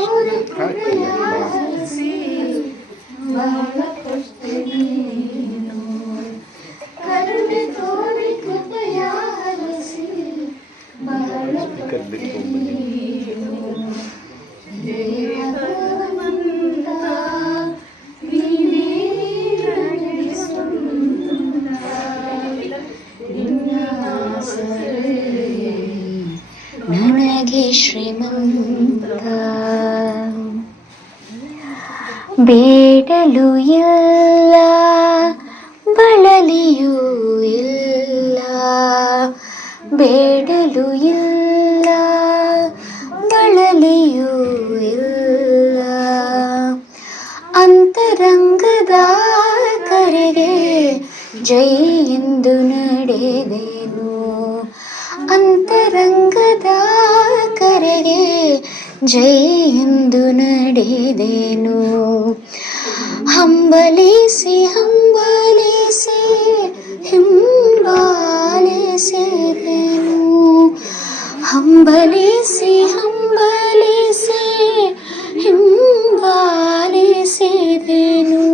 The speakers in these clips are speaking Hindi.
ತೋರಿ ಕೃಪೆಯ ಹರಿಸಿ ಬಹಳ ಕಷ್ಟ ನೀನು ಕರುಣೆ ತೋರಿ ಕೃಪೆಯ ಹರಿಸಿ ಬಹಳ ಕಷ್ಟ ನೀನು ದೇವವಂತ ನೀನೇ ನಡೆಸುತ್ತ ನಿನ್ನ ಆಸರೆ ನನಗೆ ಶ್ರೀಮಂತ ಬೇಡಲು ಇಲ್ಲ ಬಳಲಿಯೂ ಇಲ್ಲ ಬೇಡಲು ಇಲ್ಲ ಬಳಲಿಯೂ ಇಲ್ಲ ಅಂತರಂಗದ ಕರೆಗೆ ಜೈ ಎಂದು ನಡೆದೆನು ಅಂತರಂಗದ ಕರೆಗೆ ಜೈ ಎಂದು ನಡೆದೆನು ಹಂಬಲಿಸಿ ಹಂಬಲಿಸಿ ಹಿಂಬಾಲಿಸಿದೆನು ಹಂಬಲಿಸಿ ಹಂಬಲಿಸಿ ಹಿಂಬಾಲಿಸಿದೆನು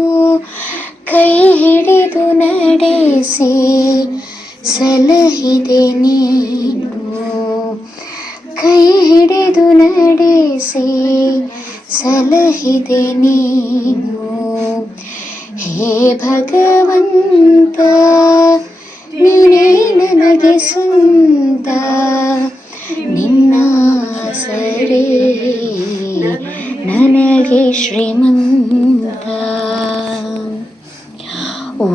ಕೈ ಹಿಡಿದು ನಡೆಸಿ ಸಲಹಿದೆ ನೀನು ಕೈ ಹಿಡಿದು ನಡೆಸಿ ಸಲಹಿದೆ ನೀನು ಹೇ ಭಗವಂತ ನೀನೇ ನನಗೆ ಸ್ವಂತ ನಿನ್ನ ಸರೇ ನನಗೆ ಶ್ರೀಮಂತ ಓ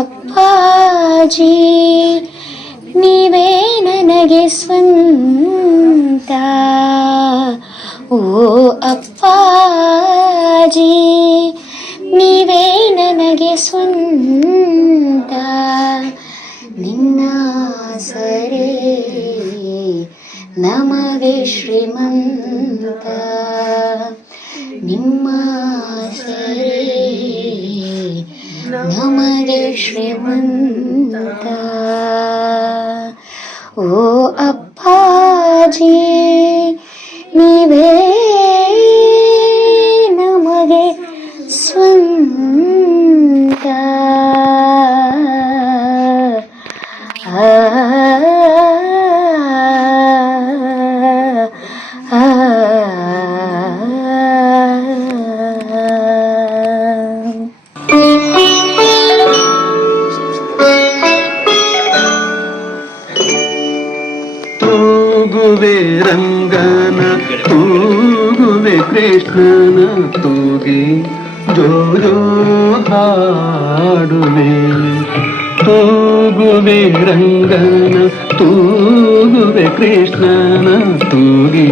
ಅಪ್ಪಾಜಿ ನೀವೇ ನನಗೆ ಸ್ವಂತ ಓ ಅಪ್ಪಾಜಿ ನೀವೇ ನನಗೆ ಸ್ವಂತ ನಿನ್ನ ಸರೇ ನಮಗೆ ಶ್ರೀಮಂತ ನಿಮ್ಮ ಸರೇ ನಮಗೆ ಶ್ರೀಮಂತ ಓ ಅಪ್ಪಾಜಿ ನೀವೇ ನಮಗೆ ಸ್ವಂತ ತೂಗುವೆ ರಂಗನ ತೂಗುವೆ ಕೃಷ್ಣನ ತೂಗಿ ಜೋಜೋ ಹಾಡುವೆ ತೂಗುವೆ ರಂಗನ ತೂಗುವೆ ಕೃಷ್ಣನ ತೂಗಿ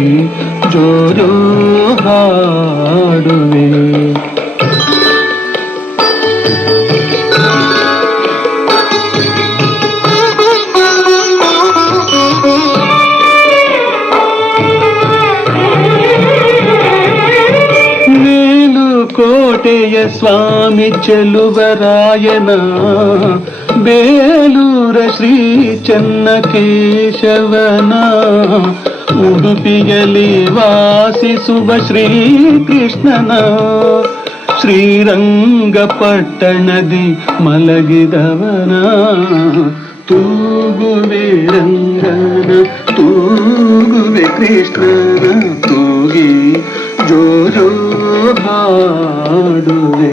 ಜೋಜೋ ಹಾಡುವೆ ಕೋಟೆಯ ಸ್ವಾಮಿ ಚೆಲುವರಾಯನ ಬೇಲೂರ ಶ್ರೀ ಚನ್ನಕೇಶವನ ಉಡುಪಿಯಲ್ಲಿ ವಾಸಿಸುವ ಶ್ರೀಕೃಷ್ಣನ ಶ್ರೀರಂಗಪಟ್ಟಣದಿ ಮಲಗಿದವನ ತೂಗುವೆ ರಂಗನ ತೂಗುವೆ ಕೃಷ್ಣನ ತೂಗಿ ಜೋಜೋ ಹಾಡುವೆ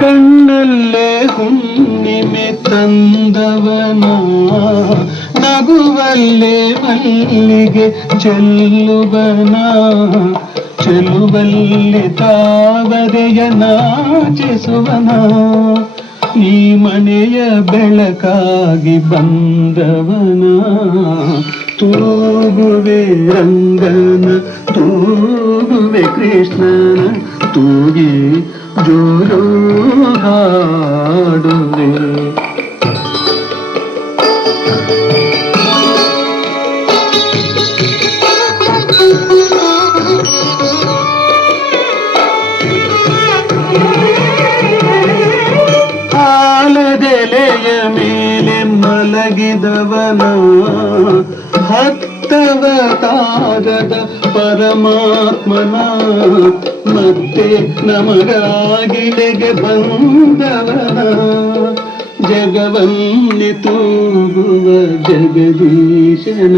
ಕಣ್ಣಲ್ಲೇ ಹುಣ್ಣಿಮೆ ತಂದವನ ನಗುವಲ್ಲೇ ಮಲ್ಲಿಗೆ ಚೆಲ್ಲುವನ ಚೆಲುವಲ್ಲಿ ತಾವರೆಯ ನಾಚಿಸುವನ ಈ ಮನೆಯ ಬೆಳಕಾಗಿ ಬಂದವನ ತೂಗುವೆ ರಂಗನ ತೂಗುವೆ ಕೃಷ್ಣನ ತೂಗಿ ಜೋರೋ ಹಾಡುವೆ ಹುಟ್ಟಿದವನ ಹತ್ತವತಾರದ ಪರಮಾತ್ಮನ ಮತ್ತೆ ನಮಗಾಗಿಲೆಗೆ ಬಂದವನ ಜಗವನ್ನಿ ತೂಗುವ ಜಗದೀಶನ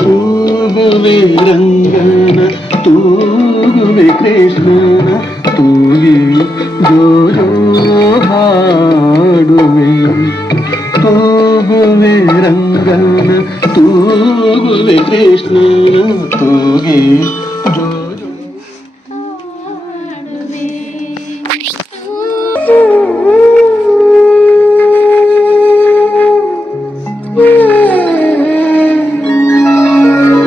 ತೂಗುವೆ ರಂಗನ ತೂಗುವೆ ಕೃಷ್ಣನ ತೂಗಿ ಜೋಜೋ ಹಾಡುವೆ ತೂಗುವೆ ರಂಗನ ತೂಗುವೆ ಕೃಷ್ಣನ ತೂಗಿ ಜೋಜೋ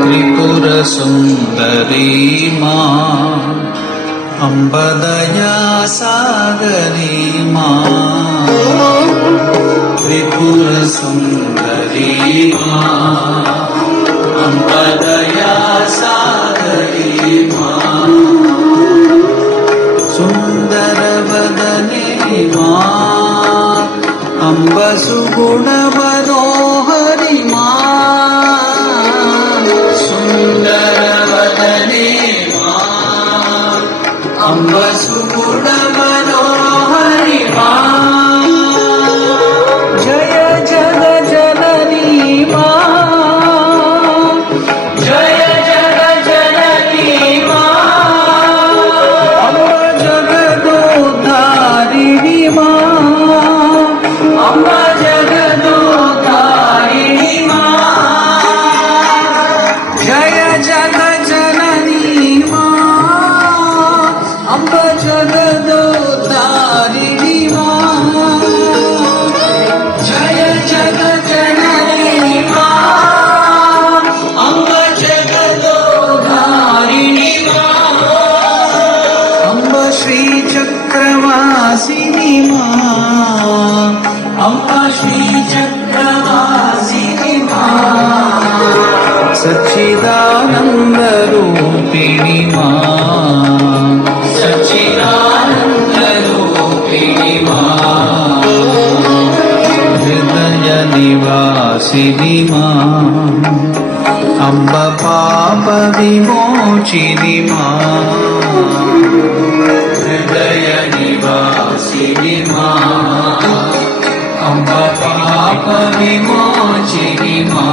ತ್ರಿಪುರ ಸುಂದರಿ ಮಾ ಅಂಬದಯಾ ಸಾಗರಿ ಮಾ ತ್ರಿಪುರ ಸುಂದರಿ ಮಾ ಅಂಬದಯಾ ಸಾಗರಿ ಮಾ ಸುಂದರ ವದನೆ ಮಾ ಅಂಬ ಸುಗುಣ ಮನೋಹರಿ ಮಾ ಸುಂದರ ವದನೆ ಮಾ ಅಂಬ ಸುಗುಣ ಮನೋಹರಿ ಮಾ ಜಯ ಜಗ ಜನನಿ ಮಾ ಜಯ ಜಗ ಜನನಿ ಮಾ ಅಂಬ ಜಗದೋದ್ಧಾರಿಣಿ ಮಾ ಅಂಬ ಜಗದೋದ್ಧಾರಿಣಿ ಮಾ ಜಯ ಜಗ ಜನನಿ ಮಾ ಅಂಬ ಜಗದೋದ್ಧಾರಿಣಿ ಮಾ ಜಯ ಜಗ ಜನನಿ ಮಾ ಅಂಬ ಜಗದೋದ್ಧಾರಿಣಿ ಮಾ ಅಂಬ ಶ್ರೀ ಚಕ್ರವಾಸಿನಿ ಮಾ ಅಂಬ ಶ್ರೀ ಚಕ್ರವಾಸಿನಿ ಮಾ ಸಚ್ಚಿದಾನಂದ ರೂಪಿಣಿ ಮಾ ಸಚ್ಚಿದಾನಂದ ರೂಪಿಣಿ ಮಾ ಹೃದಯ ನಿವಾಸಿನಿ ಮಾ ಅಂಬ ಪಾಪ ವಿಮೋಚಿನಿ ಮಾ ಹೃದಯ ನಿವಾಸಿನಿ ಮಾ ಅಂಬ ಪಾಪ ವಿಮೋಚಿನಿ ಮಾ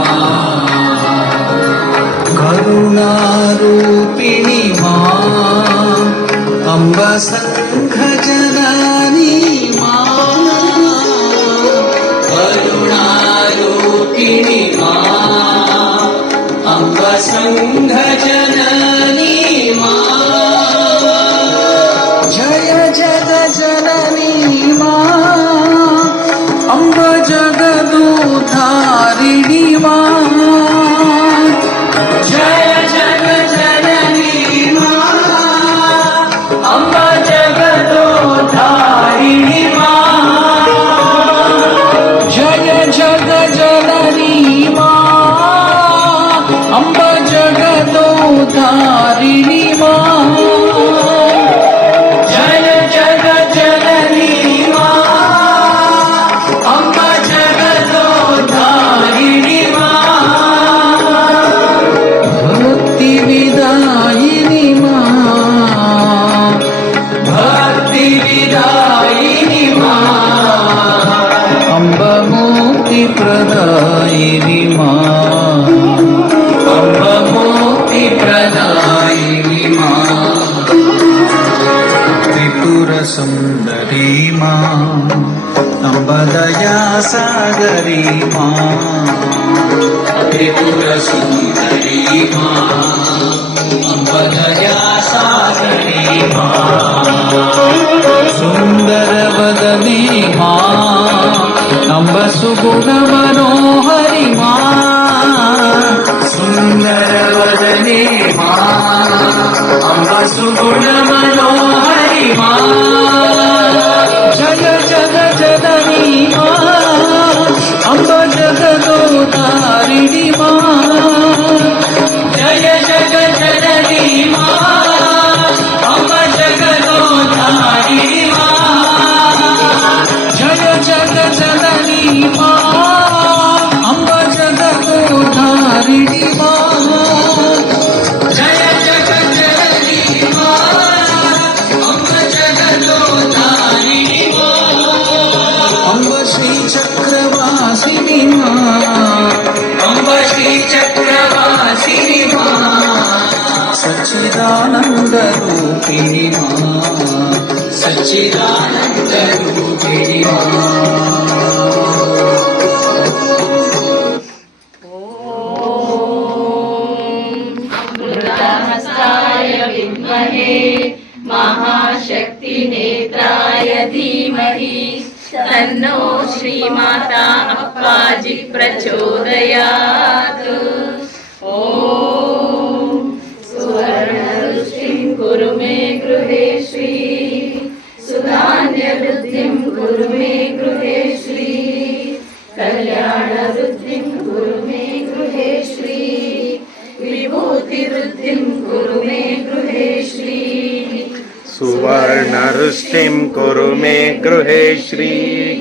ಕರುಣಾರೂಪಿಣಿ ಮಾ ಅಂಬ ಸಂಘ ಜನನಿ ಮಾ ಕರುಣಾರೂಪಿಣಿ ಮಾ ಅಂಬ ಸಂಘ ಜನನಿ ಮಾ ಜಯ ಜಗ ಜನನಿ ಮಾ ಅಂಬ ಜಗದೋದ್ಧಾರಿಣಿ ಮಾ ಜಯ ಜಗ ಜನನಿ ಮಾ ಅಂಬ ಜಗದೋದ್ಧಾರಿಣಿ ಮಾ ಜಯ ಜಗ ಜನನಿ ಮಾ ಅಂಬ ಜಗದೋದ್ಧಾರಿಣಿ ಮಾ ಜಯ ಜಗ ಜನನಿ ಮಾ ಅಂಬ ಜಗದೋದ್ಧಾರಿಣಿ ಮಾ ಭಕ್ತಿ ವಿದಾಯಿನಿ ಮಾ ಭಕ್ತಿ ವಿದಾಯಿನಿ ಮಾ ಅಂಬ ಮುಕ್ತಿ ಪ್ರದಾಯಿನಿ ಮಾ ಅಂಬ ಮುಕ್ತಿ ಪ್ರದಾಯಿನಿ ಮಾ ತ್ರಿಪುರ ಸುಂದರಿ ಮಾ ಅಂಬ ದಯಾ ಸಾಗರಿ ಮಾ ತ್ರಿಪುರ ಸುಂದರಿ ಮಾ ಅಂಬ ದಯಾ ಸಾಗರಿ ಮಾ ಸುಂದರ ವದನೆ ಮಾ ಅಂಬ ಸುಗುಣ ಮನೋಹರಿ ಮಾ ಸುಂದರ ವದನೆ ಮಾ ಅಂಬ ಸುಗುಣ ಮನೋಹರಿ ಮಾ ಜಯ ಜಗ ಜನನಿ ಮಾ ಅಂಬ ಜಗದೋದ್ಧಾರಿಣಿ ಮಾ ಜಯ ಜಗ ಜನನಿ ಮಾ ಅಂಬ ಜಗದೋದ್ಧಾರಿಣಿ ಮಾ ಜಯ ಜಗ ಜನನಿ ಮಾ सच्चिदानंद रूपिणी माँ, सच्चिदानंद रूपिणी माँ। महाशक्ति नेत्राय धीमहि तन्नो श्रीमाता अप्पाजि प्रचोदयात्। ॐ सुवर्णरुचिं कुरु मे गृहे श्री, सुधान्यवृद्धिं कुरु मे गृहे श्री, कल्याणवृद्धिं कुरु मे गृहे श्री, विभूतिवृद्धिं कुरु मे गृहे श्री। सुवर्णरुष्टिं कुरु मे गृहे श्रीः,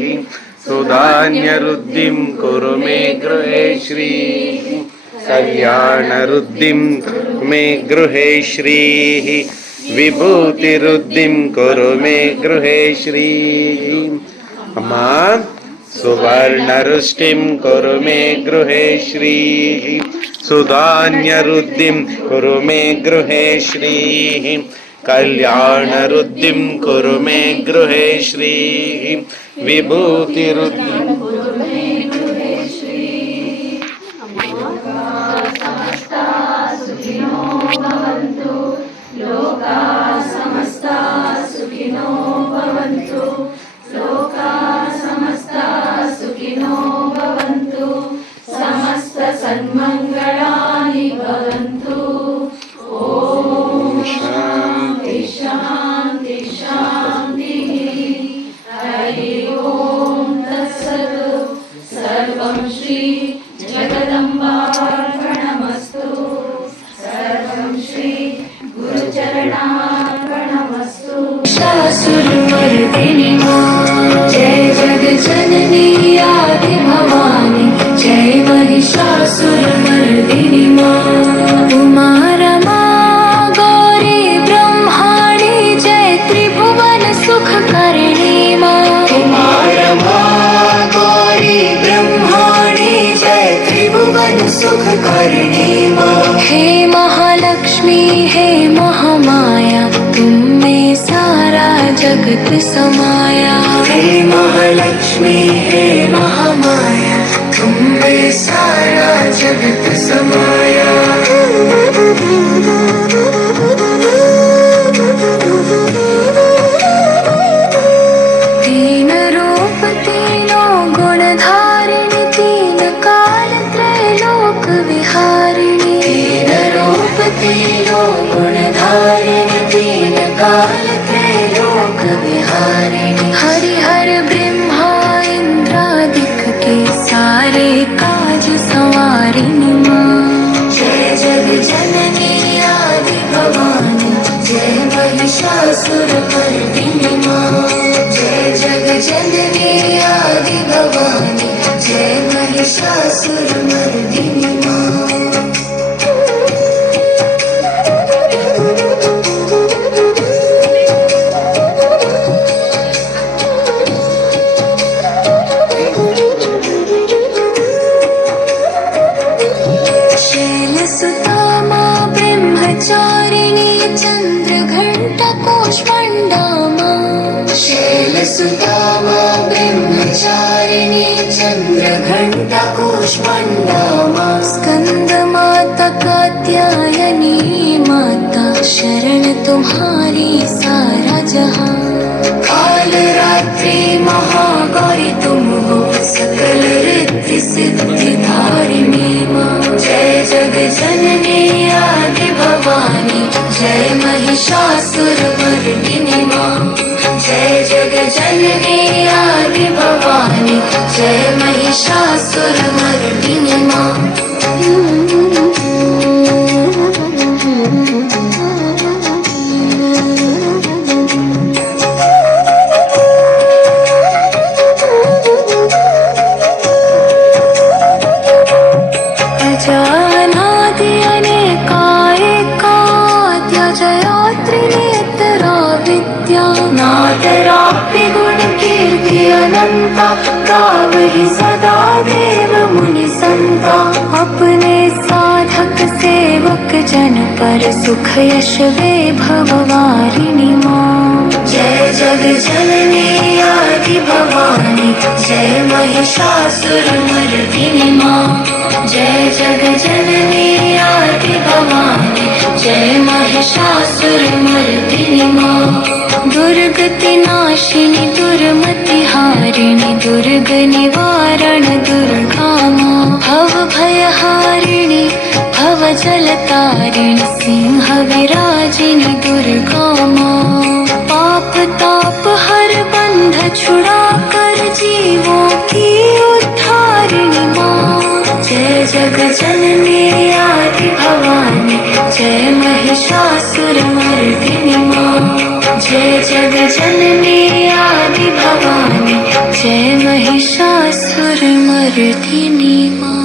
सुधान्यरुद्धिं कुरु मे गृहे श्रीः, कल्याणरुद्धिं मे गृहे श्रीः, विभूतिरुद्धिं कुरु मे गृहे श्रीः। अम्मा सुवर्णरुष्टिं कुरु मे गृहे श्रीः, सुधान्यरुद्धिं कुरु मे गृहे श्रीः, कल्याणरुद्धिं कुरु मे गृहे श्रीः, विभूतिरुद्धिं कुरु मे गृहे श्रीः। समस्ता सुखिनो भवन्तु, लोकाः समस्ता सुखिनो भवन्तु, लोकाः समस्ता सुखिनो भवन्तु, समस्त सन्मङ्गलानि भवन्तु। ॐ शान्ति शान्ति शान्तिः। हरि ओम तत्सत्। सर्वं श्री जगदम्बार्पणमस्तु, सर्वं श्री गुरुचरणार्पणमस्तु। शासुरमर्दिनि जय जगजननी आदि भवानी, जय महिषासुरमर्दिनि उमा रमा गौरी ब्रह्माणी, जय त्रिभुवन सुखकर्णी उमा रमा गौरी ब्रह्माणी, जय त्रिभुवन सुखकर्णी हे महालक्ष्मी हे महामाया, तुम में सारा जगत समाया। हे महालक्ष्मी हे महामाया, तुम में सारा जगत समाया। तीन रूप तीनों गुण धारिणी, तीन काल त्रैलोक विहारिणी। तीन रूप तीनों गुण धारिणी, तीन काल त्रैलोक विहारिणी। हरिहर ब्रह्मा इंद्रादिक के सारे काज संवारिणी माँ। जय जग जननी आदि भवानी, जय महिषासुरमर्दिनी माँ। जय जग जननी आदि भवानी, जय महिषासुरमर्दिनी माँ। शैलसुतामा ब्रह्मचारिणी, चन्द्रघण्टा कूष्माण्डा माँ। शैलसुतामा ब्रह्मचारिणी, चन्द्रघण्टा कूष्माण्डा माँ। स्कन्दमाता कात्यायनी माता, शरण तुम्हारी सारा जहां। काल रात्रि महागौरी तुम हो, सकल रिद्धि सिद्धि धारिणी माँ। जय जग जननी आदि भवानी, जय महिषासुरमर्दिनी माँ। जय जग जननी आदि भवानी, जय महिषासुरमर्दिनी माँ। अजानादि अनेकाएकाद्य, जयात्रि नेत्रा विद्या। नादराप्य गुण कीर्ति अनंता, गावहि सदा देव मुनि संता। अपने साधक से सेवक जन पर सुख यश वैभव वारिणी माँ। जय जग जननी आदि भवानी, जय महिषासुर मर्दिनी माँ। जय जग जननी आदि भवानी, जय महिषासुर मर्दिनी माँ। दुर्गति नाशिनी दुर्मति हारिणी, दुर्ग निवारण दुर्गा माँ। भव भय हारिणी भव जल तारिणी, सिंह विराजिनी दुर्गा माँ। पाप ताप हर बंध छुड़ा कर जीवों की उद्धारिणी माँ। जय जग जननी आदि भवानी, जय महिषासुर मर्दिनी माँ। जय जग जननी आदि भवानी, जय महिषासुर मर्दिनी माँ।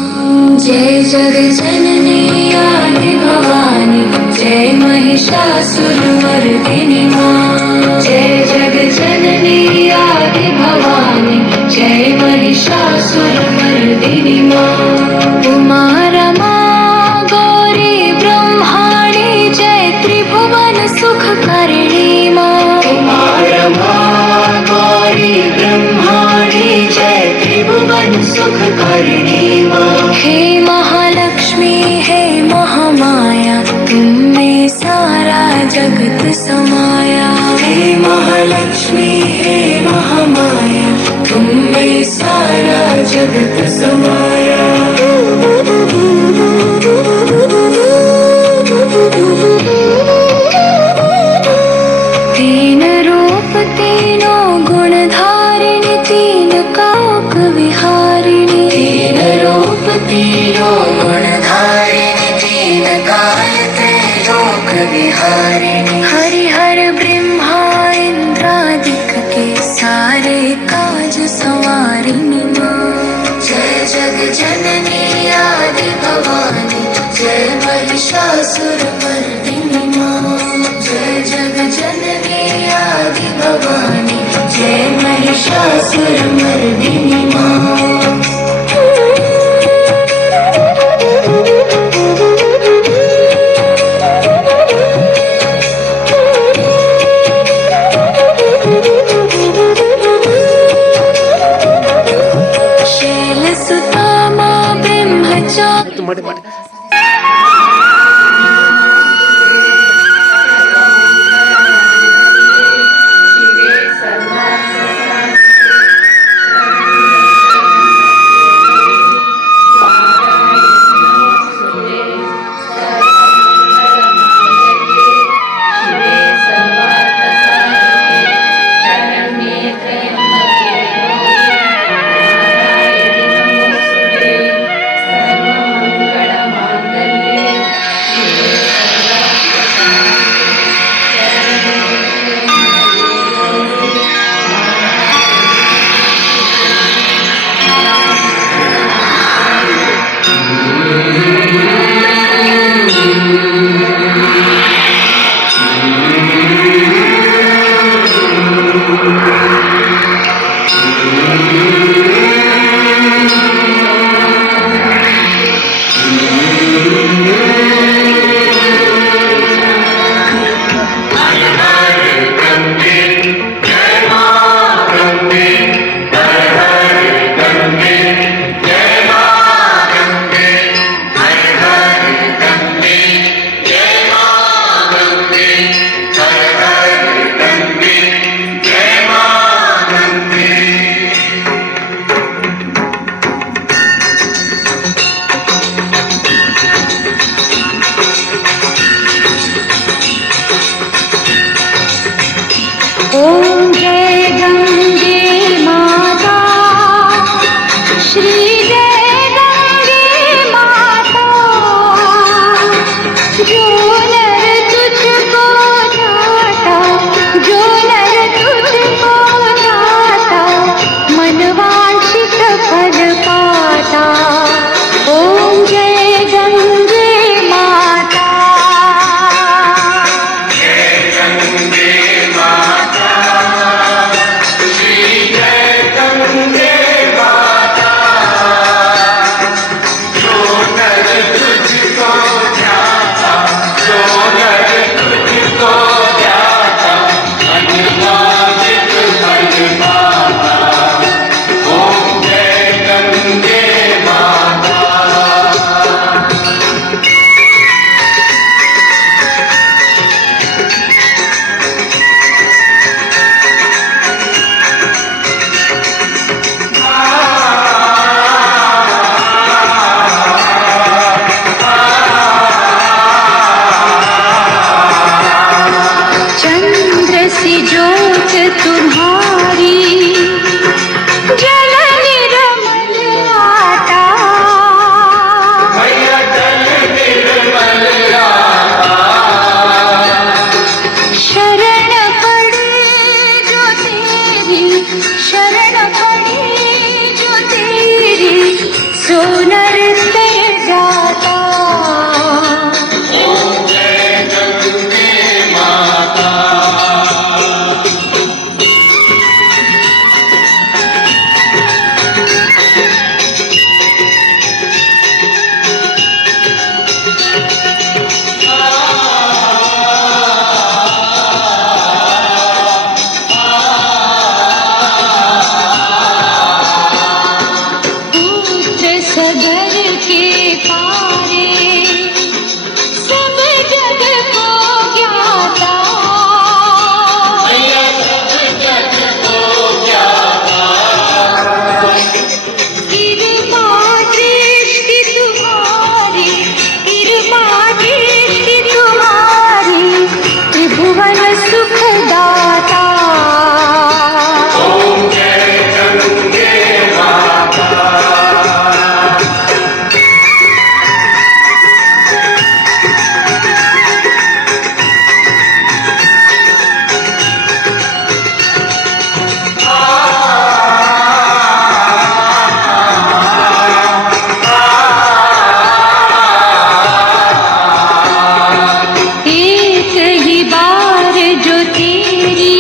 जय जग जननी आदि भवानी, जय महिषासुर मर्दिनी माँ। जय जग जननी आदि भवानी, जय महिषासुर मर्दिनी माँ। उमा रमा गौरी ब्रह्माणी, जय त्रिभुवन सुखकरिणी माँ। उमा रमा गौरी ब्रह्माणी, जय त्रिभुवन सुखकरिणी माँ। हे महालक्ष्मी हे महामाया, तुम में सारा जगत समाया। हे महालक्ष्मी हे महामाया, तुम में सारा जगत समाया। तीन रूप तीनों गुण धारिणी, तीन काक विहारिणी। तीन रूप तीनों गुण धारिणी, तीन काल त्रैलोक विहारिणी। हरिहर ब्रह्मा इंद्रादिक के सारे काज संवारिणी माँ। जय जग जननी आदि भवानी, जय महिषासुर मर्दिनी माँ। जय जग जननी आदि भवानी, जय महिषासुर मर्दिनी माँ। शैलसुता माँ ब्रह्मचारी। सी ज्योत तुम्हारी जल निर्मल आता शरण पड़े जो तेरी शरण पड़े जो तेरी सोनर तर जाता सगर के पारे सब जग को ज्ञाता कृपा दृष्टि तुम्हारी कृपा दृष्टि तुम्हारी त्रिभुवन सुखदाता एक ही बार जो तेरी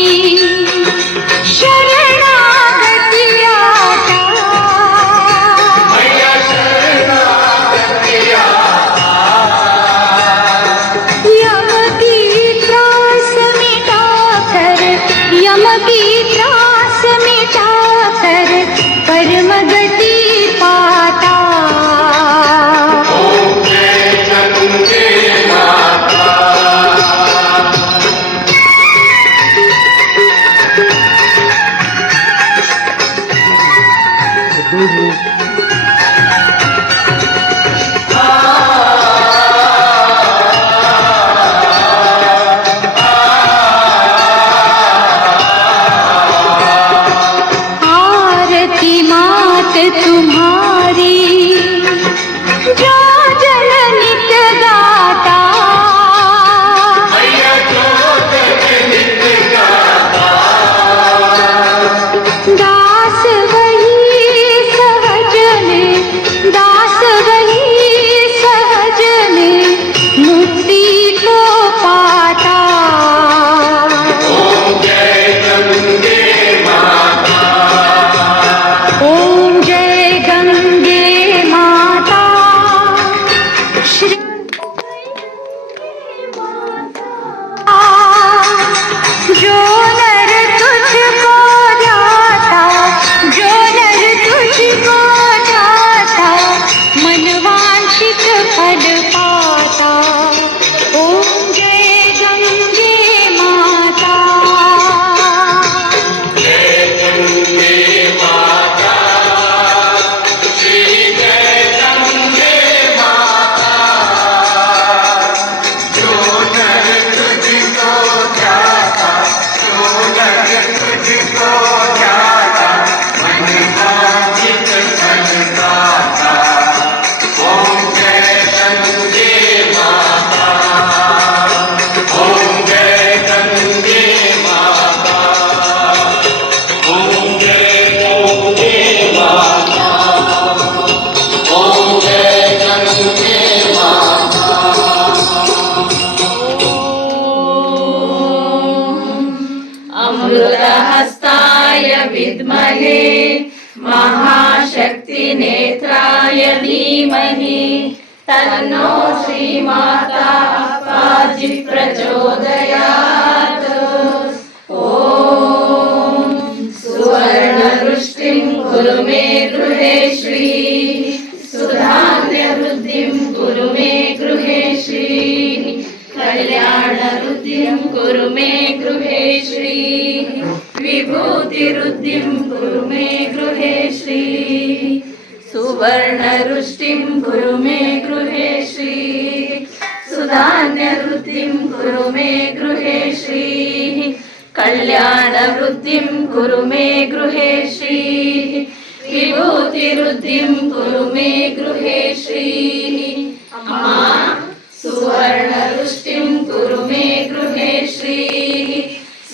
शरणागति आता यम की त्रास मिटा कर यम की त्रास मिटा कर परम गति पाता आरती मात तुम्हारी जो जल नित गाता दास वही सहज में दास वही सहज में मुक्ति को पाता ओम जय गंगे माता श्री जो नर तुझको जाता जो नर तुझको जाता मनवांछित फल पाता ओम जय गंगे माता अमृतहस्ताय विद्महे महाशक्तिनेत्राय धीमहि तन्नो श्रीमाता पाजि प्रचोदयात् ॐ सुवर्णवृष्टिं कुरु मे गृहे श्री सुधान्यवृद्धिं कुरु मे गृहे श्री कल्याणवृद्धिं कुरु मे गृहे श्री विभूतिवृद्धिं कुरु मे गृहे श्री सुवर्णवृष्टिं कुरु मे गृहे श्री सुधान्यवृद्धिं कुरु मे गृहे श्री ಕಲ್ಯಾಣ ವೃದ್ಧಿಂ ಕುರು ಮೇ ಗೃಹೇ ಶ್ರೀ ವಿಭೂತಿ ವೃದ್ಧಿಂ ಕುರು ಮೇ ಗೃಹೇ ಶ್ರೀ ಅಮ್ಮ ಸುವರ್ಣ ವೃಷ್ಟಿಂ ಕುರು ಮೇ ಗೃಹೇ ಶ್ರೀ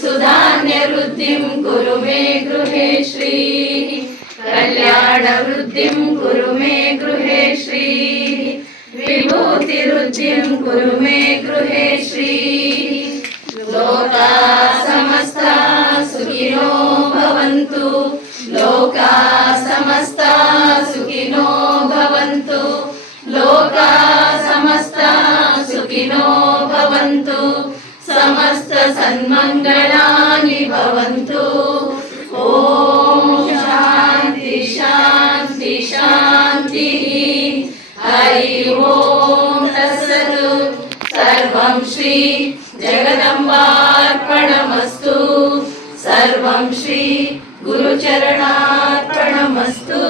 ಸುಧಾನ್ಯ ವೃದ್ಧಿಂ ಕುರು ಮೇ ಗೃಹೇ ಶ್ರೀ ಕಲ್ಯಾಣ ವೃದ್ಧಿಂ ಕುರು ಮೇ ಗೃಹೇ ಶ್ರೀ ವಿಭೂತಿ ವೃದ್ಧಿಂ ಕುರು ಮೇ ಗೃಹೇ ಶ್ರೀ ಲೋಕಾ ಸಮಸ್ತ ಸುಖಿನೋ ಭವಂತು ಲೋಕಾ ಸಮಸ್ತ ಸುಖಿನೋ ಭವಂತು ಲೋಕಾ ಸಮಸ್ತ ಸುಖಿನೋ ಭವಂತು ಸಮಸ್ತ ಸನ್ಮಂಗಳಾನಿ ಭವಂತು ಓಂ ಶಾಂತಿ ಶಾಂತಿ ಶಾಂತಿ ಹರಿ ಓಂ ತತ್ಸತ್ ಸರ್ವಂ ಶ್ರೀ ಜಗದಂಬಾರ್ಪಣಮಸ್ತು ಸರ್ವಂ ಶ್ರೀ ಗುರುಚರಣಾರ್ಪಣಮಸ್ತು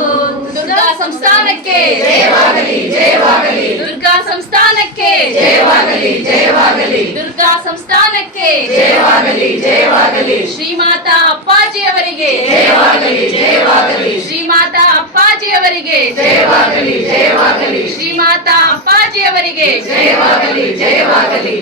ದುರ್ಗಾ ಸಂಸ್ಥಾನಕ್ಕೆ ಜಯವಾಗಲಿ ಜಯವಾಗಲಿ ದುರ್ಗಾ ಸಂಸ್ಥಾನಕ್ಕೆ ಜಯವಾಗಲಿ ಜಯವಾಗಲಿ ದುರ್ಗಾ ಸಂಸ್ಥಾನಕ್ಕೆ ಜಯವಾಗಲಿ ಜಯವಾಗಲಿ ಶ್ರೀಮಾತಾ ಅಪ್ಪಾಜಿಯವರಿಗೆ ಜಯವಾಗಲಿ ಜಯವಾಗಲಿ ಶ್ರೀಮಾತಾ ಅಪ್ಪಾಜಿಯವರಿಗೆ ಜಯವಾಗಲಿ ಜಯವಾಗಲಿ ಶ್ರೀಮಾತಾ ಅಪ್ಪಾಜಿಯವರಿಗೆ ಜಯವಾಗಲಿ ಜಯವಾಗಲಿ